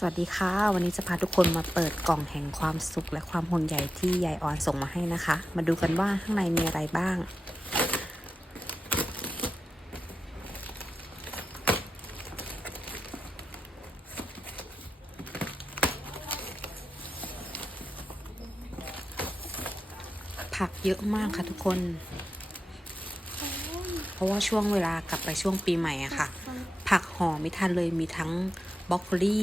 สวัสดีค่ะวันนี้จะพาทุกคนมาเปิดกล่องแห่งความสุขและความห่วงใยที่ยายออนส่งมาให้นะคะ มาดูกันว่าข้างในมีอะไรบ้าง ผักเยอะมากค่ะทุกคน เพราะว่าช่วงเวลากลับไปช่วงปีใหม่อะค่ะ ผักห่อไม่ทันเลยมีทั้งบรอกโคลี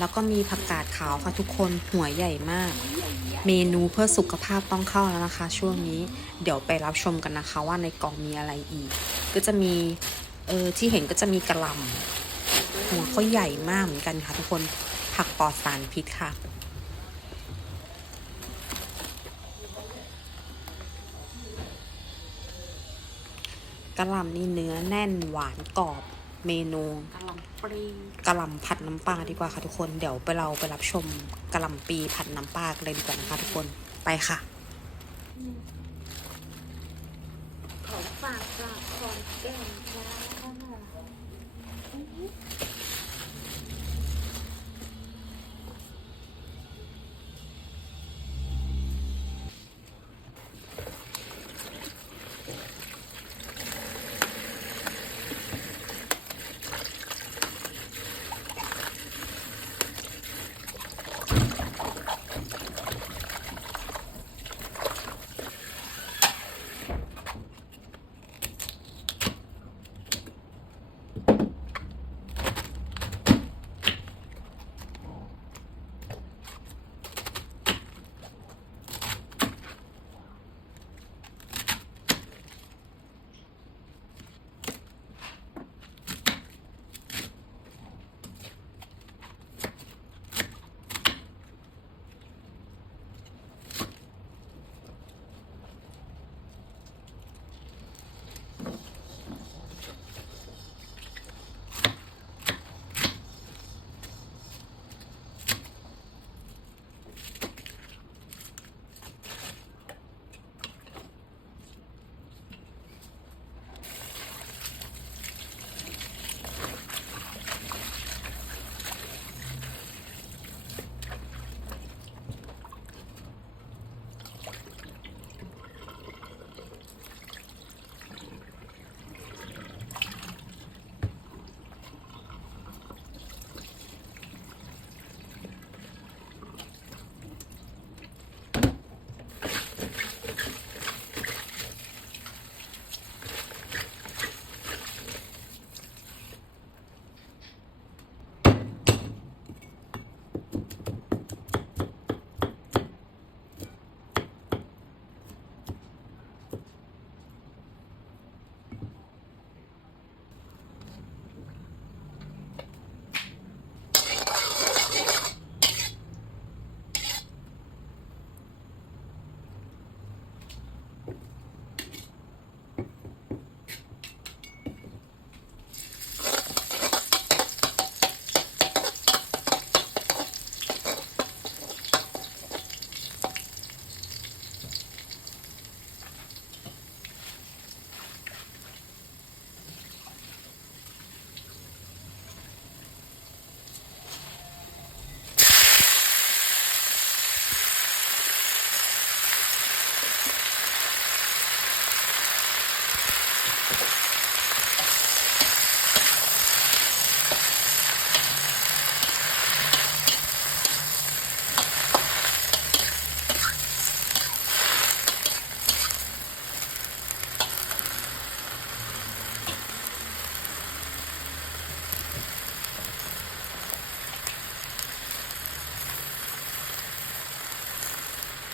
แล้วก็มีผักกาดขาวค่ะทุกคนหัวใหญ่มาก เมนูเพื่อสุขภาพต้องเข้าแล้วนะคะ ช่วงนี้เดี๋ยวไปรับชมกันนะคะว่าในกล่องมีอะไรอีก ก็จะมีที่เห็นก็จะมีกะหล่ำหัวเขาใหญ่มากเหมือนกันค่ะทุกคนผักปลอดสารพิษค่ะกะหล่ำนี่เนื้อแน่นหวานกรอบเมนูกะหล่ำผัดน้ำปลาดีกว่าค่ะทุกคนเดี๋ยวเราไปรับชมกะหล่ำปีผัดน้ำปลากันเลยดีกว่านะคะทุกคนไปค่ะของฝากจากขอนแก่นจ้า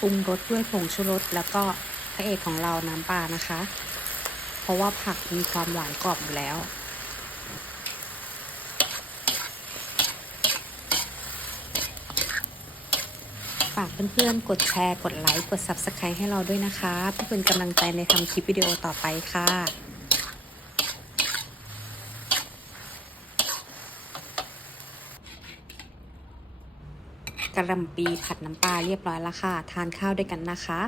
ปรุงรสด้วยผงชูรสแล้วก็พระเอกของเราน้ำปลานะคะเพราะว่าผักมีความหวานกรอบอยู่แล้วฝากเพื่อนๆกดแชร์กดไลค์กด Subscribe ให้เราด้วยนะคะเพื่อเป็นกำลังใจในทำคลิปวิดีโอต่อไปค่ะ กะหล่ำปีผัดน้ำปลาเรียบร้อยแล้วค่ะ ทานข้าวด้วยกันนะคะ